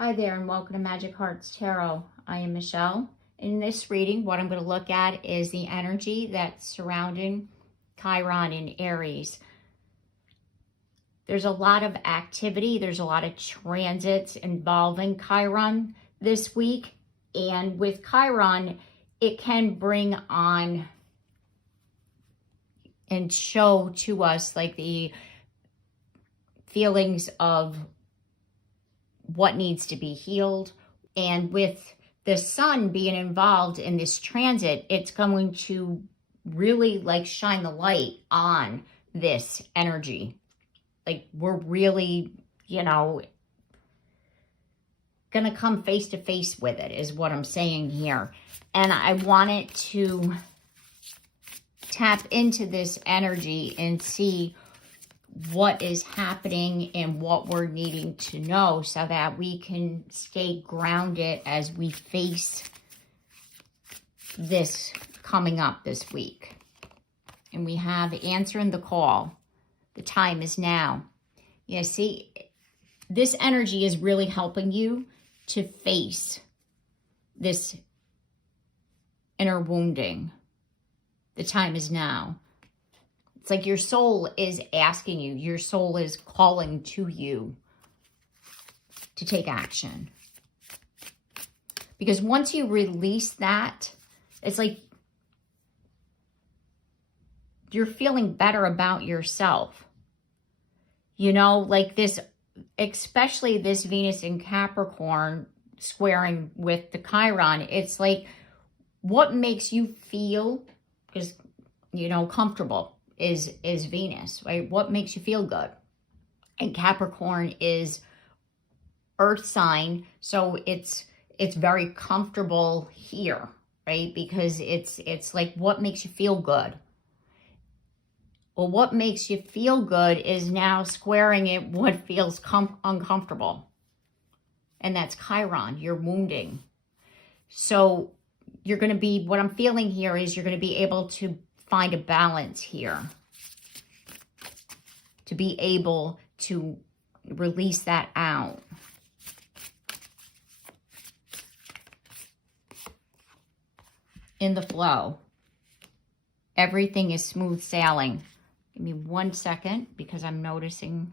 Hi there and welcome to Magic Hearts Tarot. I am Michelle. In this reading, what I'm going to look at is the energy that's surrounding Chiron in Aries. There's a lot of activity. There's a lot of transits involving Chiron this week. And with Chiron, it can bring on and show to us like the feelings of what needs to be healed. And with the sun being involved in this transit, it's going to really like shine the light on this energy. Like we're really, gonna come face to face with it is what I'm saying here. And I wanted to tap into this energy and see what is happening and what we're needing to know so that we can stay grounded as we face this coming up this week. And we have answering the call. The time is now. Yeah, see, this energy is really helping you to face this inner wounding. The time is now. It's like your soul is asking you, your soul is calling to you to take action. Because once you release that, it's like you're feeling better about yourself. Like this, especially this Venus in Capricorn squaring with the Chiron, it's like what makes you feel, because, comfortable. Is Venus, right? What makes you feel good? And Capricorn is earth sign, so it's very comfortable here, right? Because it's like what makes you feel good. Well, what makes you feel good is now squaring it what feels uncomfortable. And that's Chiron, you're wounding. So you're going to be, what I'm feeling here is you're going to be able to find a balance here to be able to release that out. In the flow. Everything is smooth sailing. Give me 1 second because I'm noticing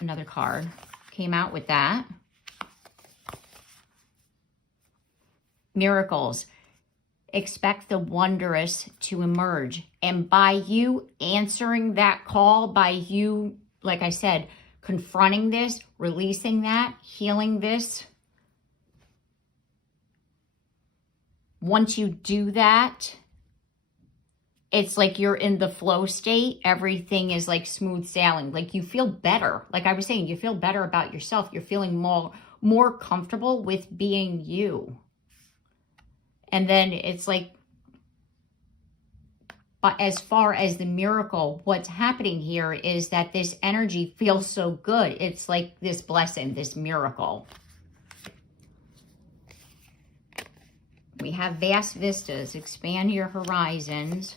another card came out with that. Miracles. Expect the wondrous to emerge. And by you answering that call, by you, like I said, confronting this, releasing that, healing this, once you do that, it's like you're in the flow state. Everything is like smooth sailing. Like you feel better. Like I was saying, you feel better about yourself. You're feeling more comfortable with being you. And then it's like, but as far as the miracle, what's happening here is that this energy feels so good. It's like this blessing, this miracle. We have vast vistas, expand your horizons,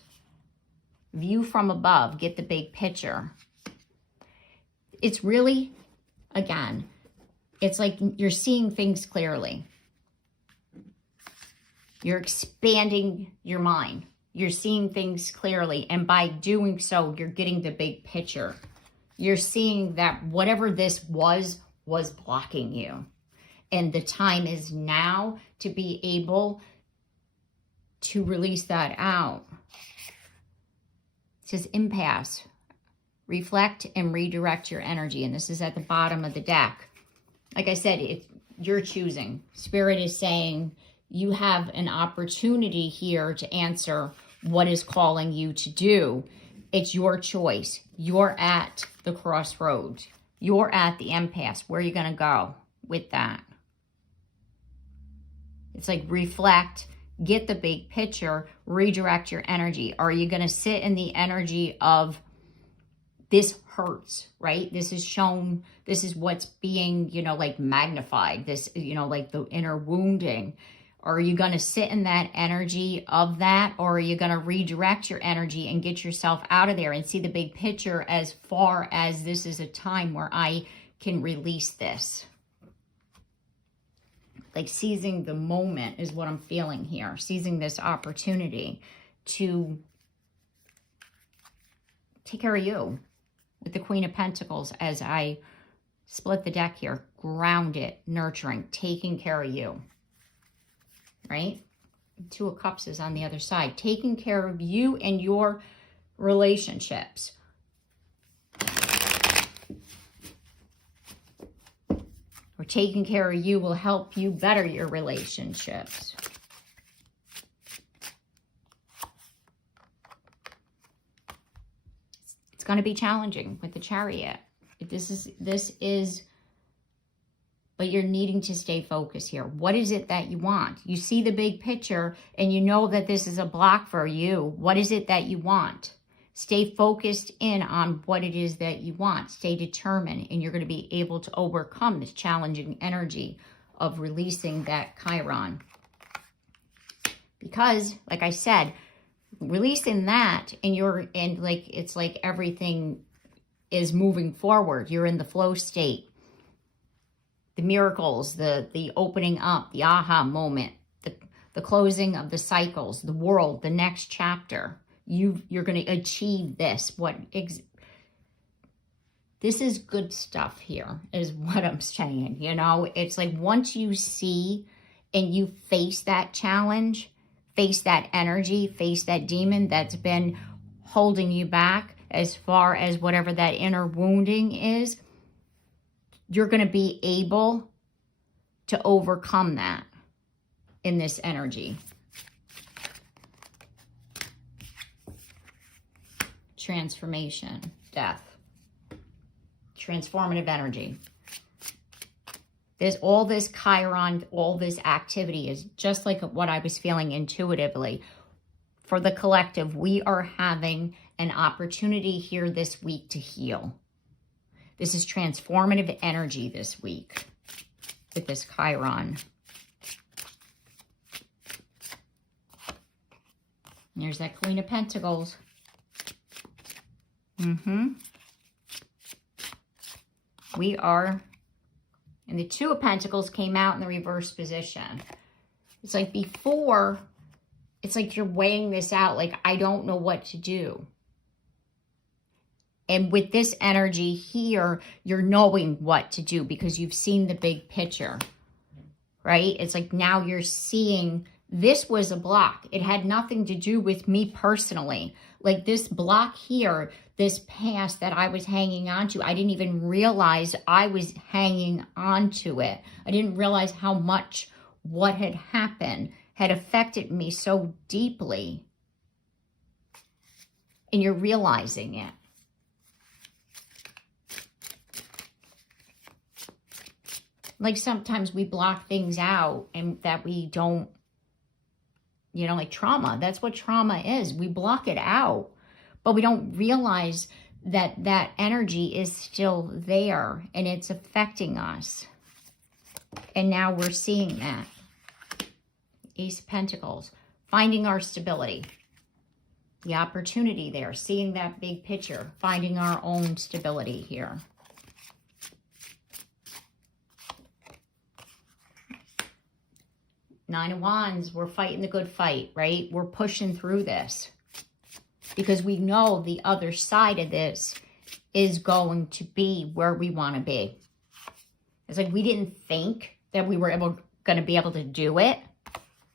view from above, get the big picture. It's really, again, it's like you're seeing things clearly. You're expanding your mind. You're seeing things clearly. And by doing so, you're getting the big picture. You're seeing that whatever this was blocking you. And the time is now to be able to release that out. It says impasse. Reflect and redirect your energy. And this is at the bottom of the deck. Like I said, you're choosing. Spirit is saying, you have an opportunity here to answer what is calling you to do. It's your choice. You're at the crossroads. You're at the impasse. Where are you going to go with that? It's like reflect, get the big picture, redirect your energy. Are you going to sit in the energy of this hurts, right? This is shown, this is what's being, like magnified. This, like the inner wounding. Are you going to sit in that energy of that? Or are you going to redirect your energy and get yourself out of there and see the big picture as far as this is a time where I can release this. Like seizing the moment is what I'm feeling here. Seizing this opportunity to take care of you with the Queen of Pentacles as I split the deck here. Grounded, nurturing, taking care of you. Right? Two of Cups is on the other side. Taking care of you and your relationships. Or taking care of you will help you better your relationships. It's going to be challenging with the Chariot. This is, but you're needing to stay focused here. What is it that you want? You see the big picture and you know that this is a block for you. What is it that you want? Stay focused in on what it is that you want. Stay determined, and you're going to be able to overcome this challenging energy of releasing that Chiron. Because, like I said, releasing that, and like it's like everything is moving forward. You're in the flow state. The miracles, the opening up, the aha moment, the closing of the cycles, the world, the next chapter. You're going to achieve this. This is good stuff here, is what I'm saying. You know, it's like once you see and you face that challenge, face that energy, face that demon that's been holding you back as far as whatever that inner wounding is, you're going to be able to overcome that in this energy. Transformation, death, transformative energy. All this Chiron, all this activity is just like what I was feeling intuitively. For the collective, we are having an opportunity here this week to heal. This is transformative energy this week with this Chiron. There's that Queen of Pentacles. We are, and the Two of Pentacles came out in the reverse position. It's like before, it's like you're weighing this out, like, I don't know what to do. And with this energy here, you're knowing what to do because you've seen the big picture, right? It's like now you're seeing this was a block. It had nothing to do with me personally. Like this block here, this past that I was hanging on to, I didn't even realize I was hanging on to it. I didn't realize how much what had happened had affected me so deeply. And you're realizing it. Like sometimes we block things out and that we don't, you know, like trauma. That's what trauma is. We block it out, but we don't realize that that energy is still there and it's affecting us. And now we're seeing that. Ace of Pentacles, finding our stability. The opportunity there, seeing that big picture, finding our own stability here. Nine of Wands, we're fighting the good fight, right? We're pushing through this because we know the other side of this is going to be where we want to be. It's like we didn't think that we were going to be able to do it.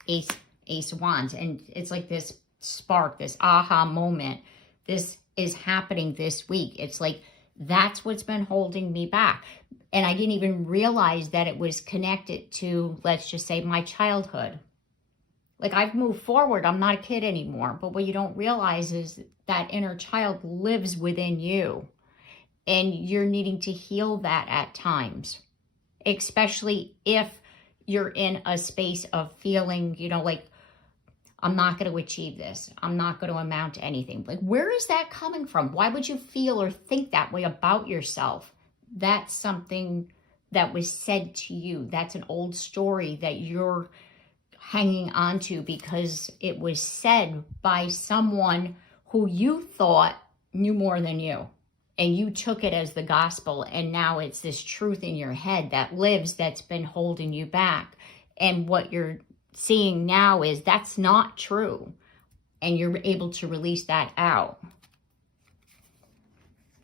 Ace of Wands. And it's like this spark, this aha moment. This is happening this week. It's like that's what's been holding me back. And I didn't even realize that it was connected to, let's just say, my childhood. Like I've moved forward. I'm not a kid anymore. But what you don't realize is that inner child lives within you. And you're needing to heal that at times. Especially if you're in a space of feeling, you know, like, I'm not going to achieve this. I'm not going to amount to anything. Like, where is that coming from? Why would you feel or think that way about yourself? That's something that was said to you. That's an old story that you're hanging on to because it was said by someone who you thought knew more than you. and you took it as the gospel, and now it's this truth in your head that lives, that's been holding you back. And what you're seeing now is that's not true, and you're able to release that out.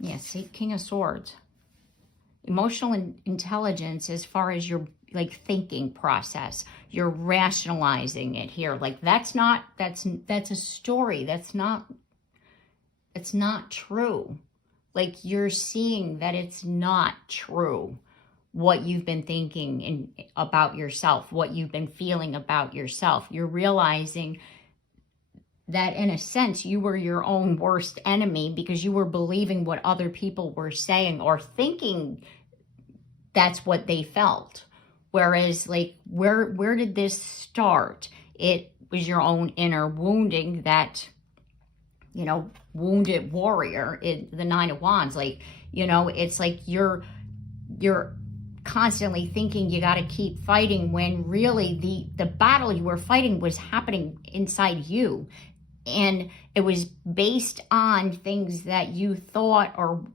Yeah, see, King of Swords. Emotional intelligence as far as your like thinking process, you're rationalizing it here. Like that's a story. That's not true. Like you're seeing that it's not true what you've been thinking about yourself, what you've been feeling about yourself. You're realizing that in a sense you were your own worst enemy because you were believing what other people were saying or thinking that's what they felt. Whereas like where did this start? It was your own inner wounding that, you know, wounded warrior, the Nine of Wands. Like, you know, it's like you're constantly thinking you got to keep fighting when really the battle you were fighting was happening inside you. And it was based on things that you thought or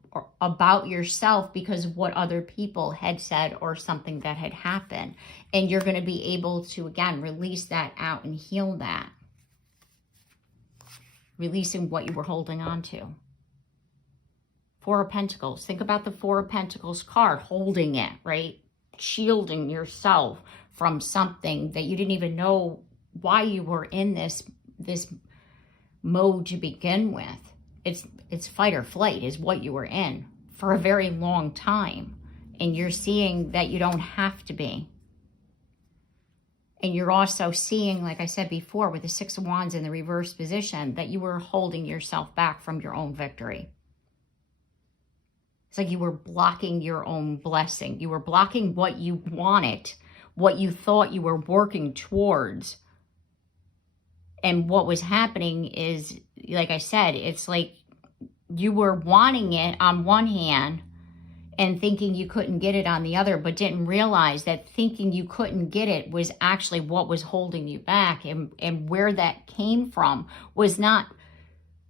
about yourself because of what other people had said or something that had happened. And you're going to be able to, again, release that out and heal that. Releasing what you were holding on to. Four of Pentacles. Think about the Four of Pentacles card, holding it, right? Shielding yourself from something that you didn't even know why you were in this mode to begin with. It's fight or flight is what you were in for a very long time. And you're seeing that you don't have to be. And you're also seeing, like I said before, with the Six of Wands in the reverse position, that you were holding yourself back from your own victory. It's like you were blocking your own blessing. You were blocking what you wanted, what you thought you were working towards. And what was happening is, like I said, it's like you were wanting it on one hand and thinking you couldn't get it on the other, but didn't realize that thinking you couldn't get it was actually what was holding you back. And where that came from was not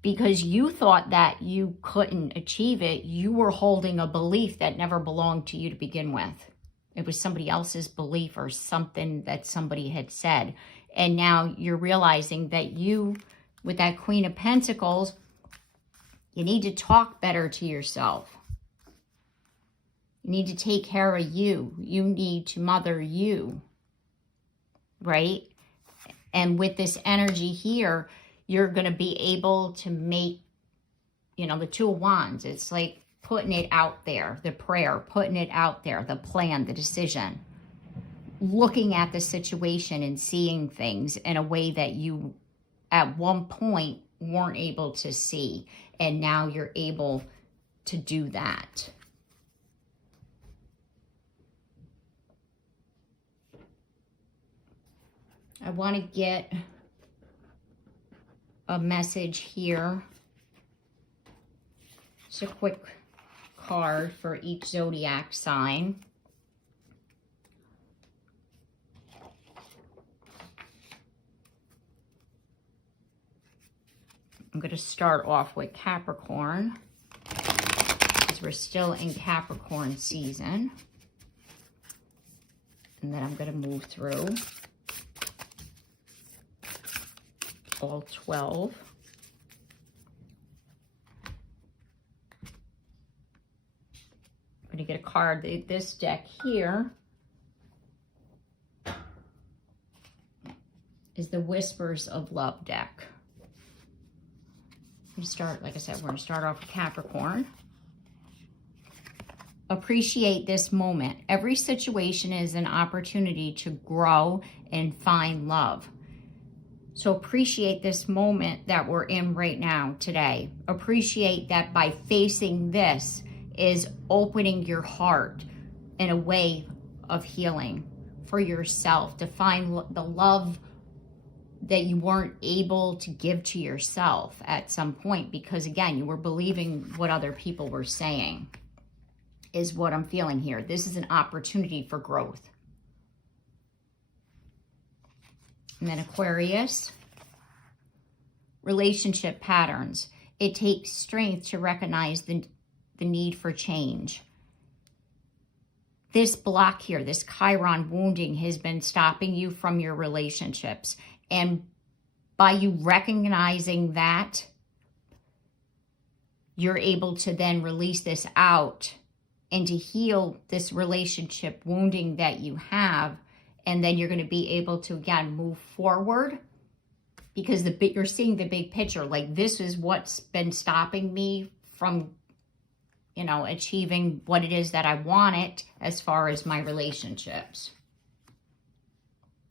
because you thought that you couldn't achieve it. You were holding a belief that never belonged to you to begin with. It was somebody else's belief or something that somebody had said. And now you're realizing that you, with that Queen of Pentacles, you need to talk better to yourself. You need to take care of you. You need to mother you, right? And with this energy here, you're going to be able to make, you know, the Two of Wands. It's like putting it out there, the prayer, putting it out there, the plan, the decision. Looking at the situation and seeing things in a way that you at one point weren't able to see. And now you're able to do that. I want to get a message here. Just a quick card for each zodiac sign. I'm going to start off with Capricorn, because we're still in Capricorn season. And then I'm going to move through all 12. I'm going to get a card. This deck here is the Whispers of Love deck. Start, like I said, we're going to start off with Capricorn. Appreciate this moment. Every situation is an opportunity to grow and find love. So appreciate this moment that we're in right now, today. Appreciate that by facing this is opening your heart in a way of healing for yourself, to find the love that you weren't able to give to yourself at some point, because again, you were believing what other people were saying, is what I'm feeling here. This is an opportunity for growth. And then Aquarius, relationship patterns. It takes strength to recognize the need for change. This block here, this Chiron wounding, has been stopping you from your relationships. And by you recognizing that, you're able to then release this out and to heal this relationship wounding that you have. And then you're going to be able to, again, move forward, because you're seeing the big picture. Like, this is what's been stopping me from, you know, achieving what it is that I wanted as far as my relationships.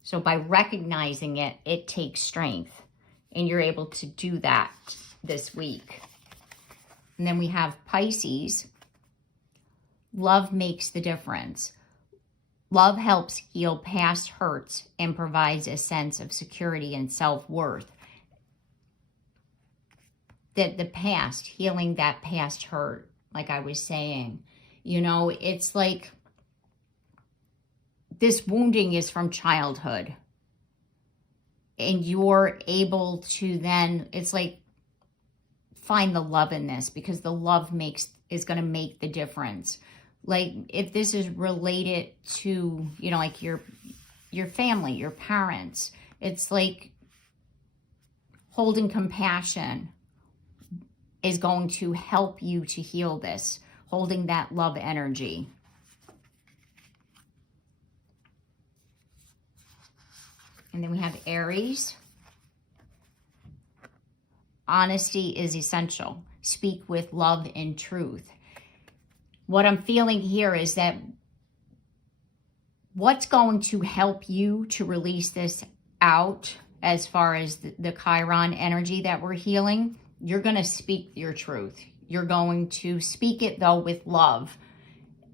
So by recognizing it, it takes strength. And you're able to do that this week. And then we have Pisces. Love makes the difference. Love helps heal past hurts and provides a sense of security and self-worth. The past, healing that past hurt, like I was saying. You know, it's like this wounding is from childhood. And you're able to then, it's like, find the love in this, because the love is going to make the difference. Like, if this is related to, you know, like your family, your parents, it's like holding compassion is going to help you to heal this, holding that love energy. And then we have Aries. Honesty is essential. Speak with love and truth. What I'm feeling here is that what's going to help you to release this out, as far as the Chiron energy that we're healing, you're going to speak your truth. You're going to speak it, though, with love,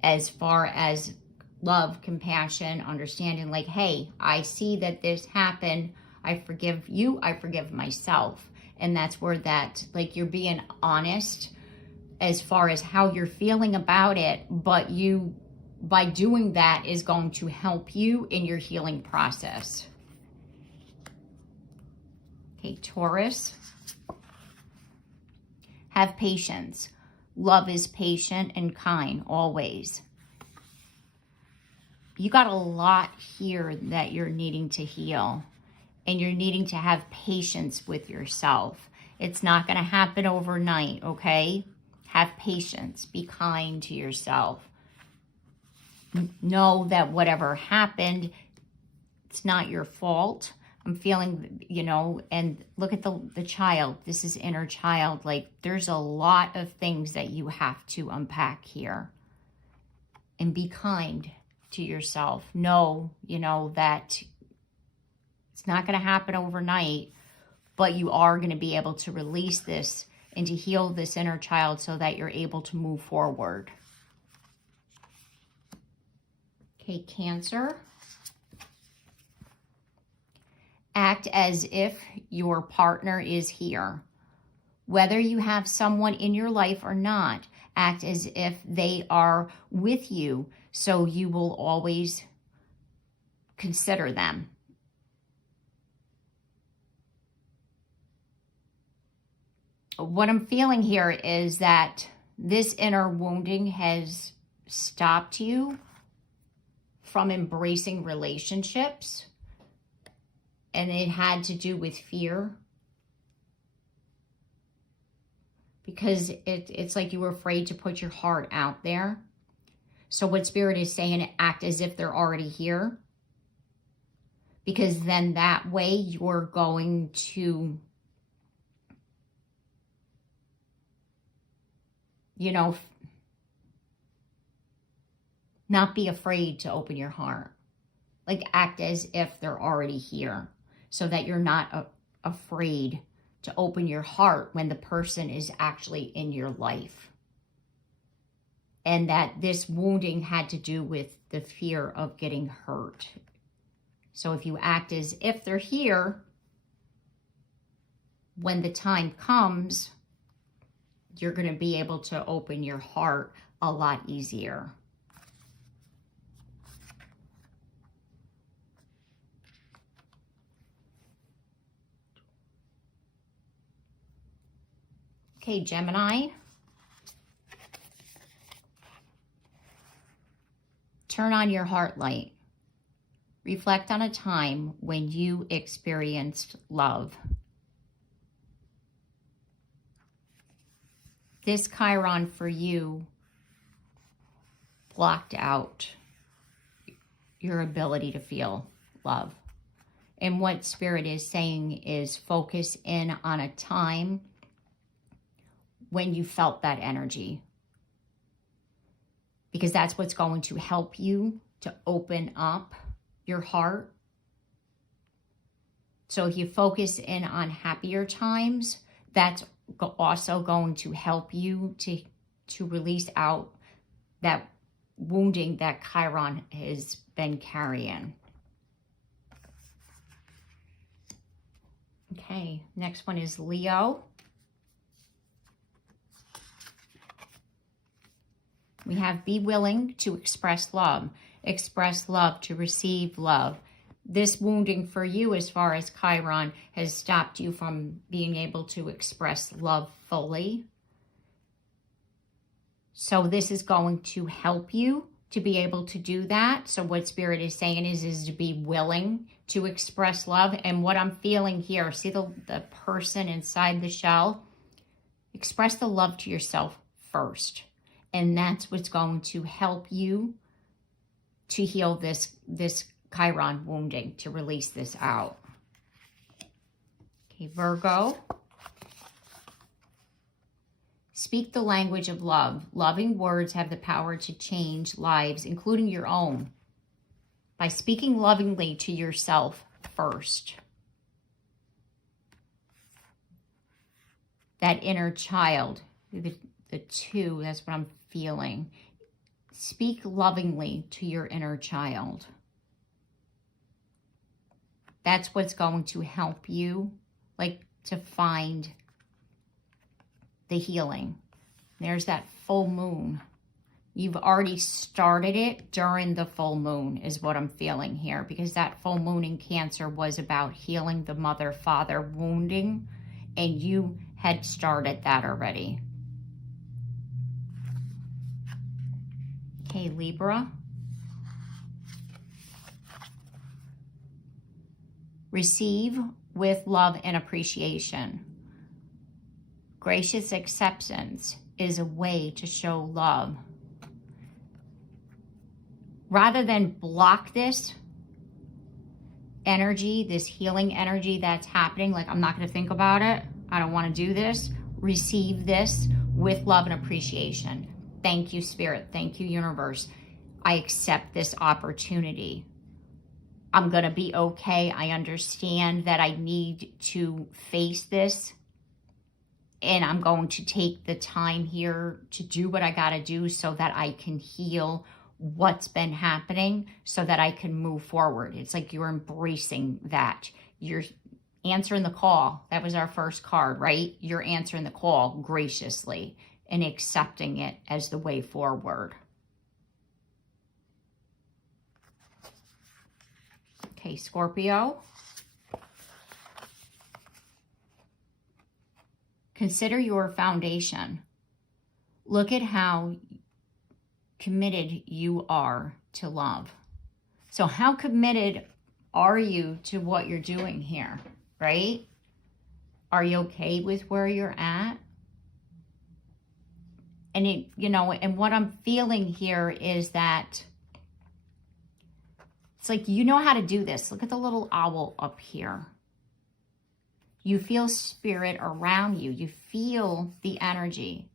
as far as love, compassion, understanding, like, hey, I see that this happened. I forgive you. I forgive myself. And that's where that, like, you're being honest as far as how you're feeling about it, but you, by doing that, is going to help you in your healing process. Okay, Taurus. Have patience. Love is patient and kind, always. You got a lot here that you're needing to heal. And you're needing to have patience with yourself. It's not going to happen overnight, okay? Have patience. Be kind to yourself. Know that whatever happened, it's not your fault. I'm feeling, you know, and look at the child. This is inner child. Like, there's a lot of things that you have to unpack here. And be kind to yourself. Know, you know, that it's not going to happen overnight, but you are going to be able to release this and to heal this inner child so that you're able to move forward. Okay, Cancer. Act as if your partner is here. Whether you have someone in your life or not, act as if they are with you, so you will always consider them. What I'm feeling here is that this inner wounding has stopped you from embracing relationships, and it had to do with fear, because it's like you were afraid to put your heart out there. So what Spirit is saying, act as if they're already here, because then that way you're going to, you know, not be afraid to open your heart. Like, act as if they're already here, so that you're not afraid to open your heart when the person is actually in your life. And that this wounding had to do with the fear of getting hurt. So if you act as if they're here, when the time comes, you're going to be able to open your heart a lot easier. Okay, Gemini. Turn on your heart light. Reflect on a time when you experienced love. This Chiron for you blocked out your ability to feel love. And what Spirit is saying is focus in on a time when you felt that energy. Because that's what's going to help you to open up your heart. So if you focus in on happier times, that's also going to help you to release out that wounding that Chiron has been carrying. Okay, next one is Leo. We have be willing to express love to receive love. This wounding for you as far as Chiron has stopped you from being able to express love fully. So this is going to help you to be able to do that. So what Spirit is saying is to be willing to express love. And what I'm feeling here, see the person inside the shell? Express the love to yourself first. And that's what's going to help you to heal this Chiron wounding, to release this out. Okay, Virgo. Speak the language of love. Loving words have the power to change lives, including your own, by speaking lovingly to yourself first. That inner child, the two, that's what I'm feeling. Speak lovingly to your inner child. That's what's going to help you, like, to find the healing. There's that full moon. You've already started it during the full moon is what I'm feeling here, because that full moon in Cancer was about healing the mother-father wounding, and you had started that already. Okay, Libra. Receive with love and appreciation. Gracious acceptance is a way to show love. Rather than block this energy, this healing energy that's happening, like I'm not going to think about it, I don't want to do this, receive this with love and appreciation. Thank you, Spirit. Thank you, Universe. I accept this opportunity. I'm going to be okay. I understand that I need to face this. And I'm going to take the time here to do what I got to do so that I can heal what's been happening, so that I can move forward. It's like you're embracing that. You're answering the call. That was our first card, right? You're answering the call graciously and accepting it as the way forward. Okay, Scorpio. Consider your foundation. Look at how committed you are to love. So how committed are you to what you're doing here, right? Are you okay with where you're at? And it, you know, and what I'm feeling here is that it's like, you know how to do this. Look at the little owl up here. You feel Spirit around you. You feel the energy.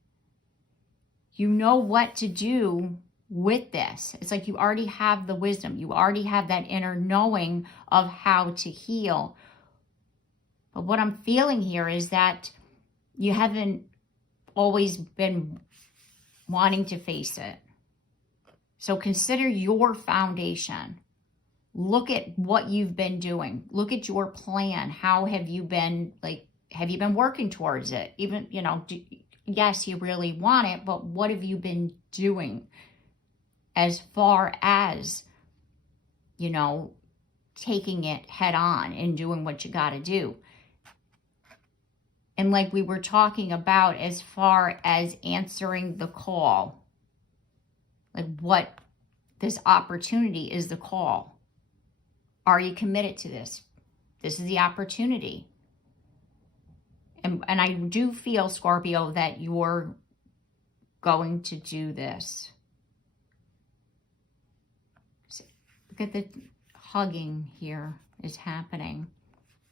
You know what to do with this. It's like you already have the wisdom. You already have that inner knowing of how to heal. But what I'm feeling here is that you haven't always been wanting to face it. So consider your foundation. Look at what you've been doing. Look at your plan. How have you been, like, have you been working towards it? Even, you know, yes, you really want it, but what have you been doing as far as, you know, taking it head on and doing what you got to do? And like we were talking about, as far as answering the call, like what This opportunity is the call. Are you committed to this? This is the opportunity. And I do feel, Scorpio, that you're going to do this. Look at the hugging here is happening.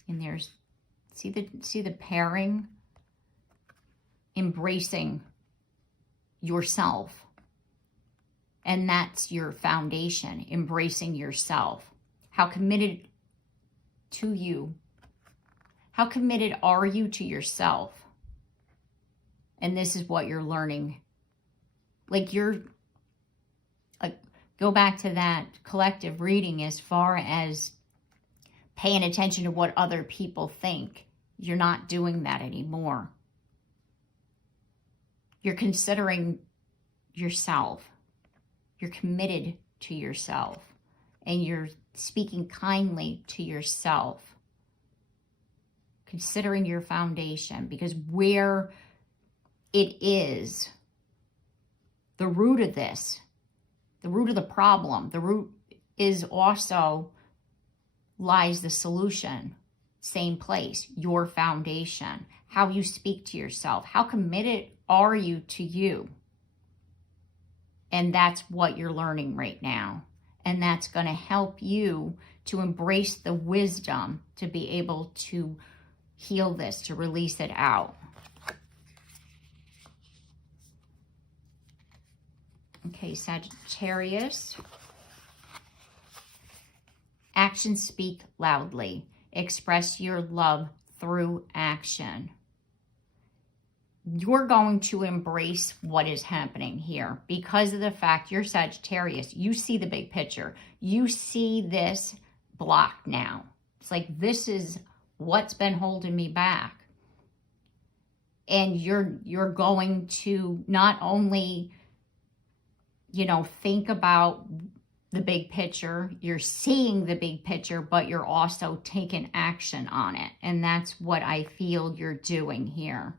And there's, see the pairing? Embracing yourself. And that's your foundation, embracing yourself. How committed to you? How committed are you to yourself? And this is what you're learning. Like go back to that collective reading as far as paying attention to what other people think. You're not doing that anymore. You're considering yourself. You're committed to yourself. And you're speaking kindly to yourself. Considering your foundation. Because where it is, the root of this, the root of the problem, the root is also lies the solution. Same place, your foundation. How you speak to yourself. How committed are you to you? And that's what you're learning right now. And that's going to help you to embrace the wisdom to be able to heal this, to release it out. Okay, Sagittarius. Actions speak loudly. Express your love through action. You're going to embrace what is happening here because of the fact you're Sagittarius. You see the big picture. You see this block now. It's like, this is what's been holding me back. And you're going to not only, think about the big picture, you're seeing the big picture, but you're also taking action on it. And that's what I feel you're doing here.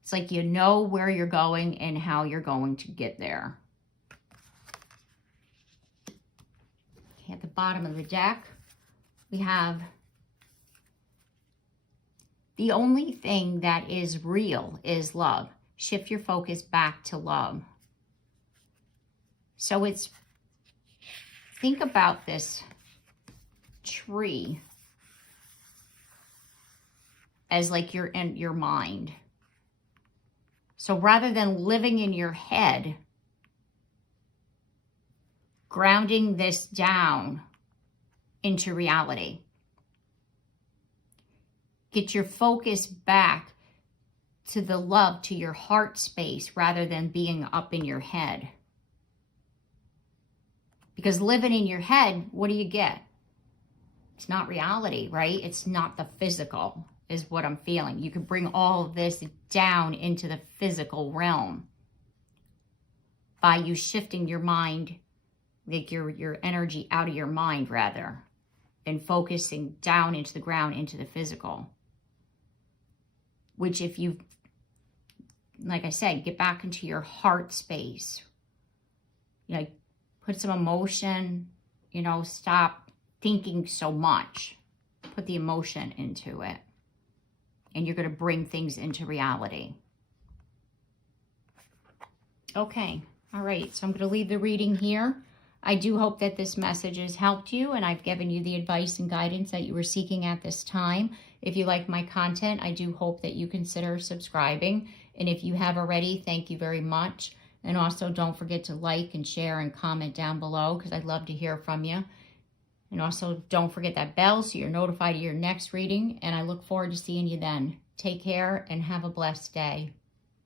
It's like you know where you're going and how you're going to get there. Okay, at the bottom of the deck, we have the only thing that is real is love. Shift your focus back to love. So it's, think about this tree as like you're in your mind. So rather than living in your head, grounding this down into reality. Get your focus back to the love, to your heart space, rather than being up in your head. Because living in your head, what do you get? It's not reality, right? It's not the physical, is what I'm feeling. You can bring all of this down into the physical realm by you shifting your mind, like your energy out of your mind, rather, and focusing down into the ground, into the physical. Which if you, like I said, get back into your heart space, put some emotion, stop thinking so much. Put the emotion into it. And you're going to bring things into reality. Okay. All right. So I'm going to leave the reading here. I do hope that this message has helped you and I've given you the advice and guidance that you were seeking at this time. If you like my content, I do hope that you consider subscribing. And if you have already, thank you very much. And also don't forget to like and share and comment down below because I'd love to hear from you. And also don't forget that bell so you're notified of your next reading. And I look forward to seeing you then. Take care and have a blessed day.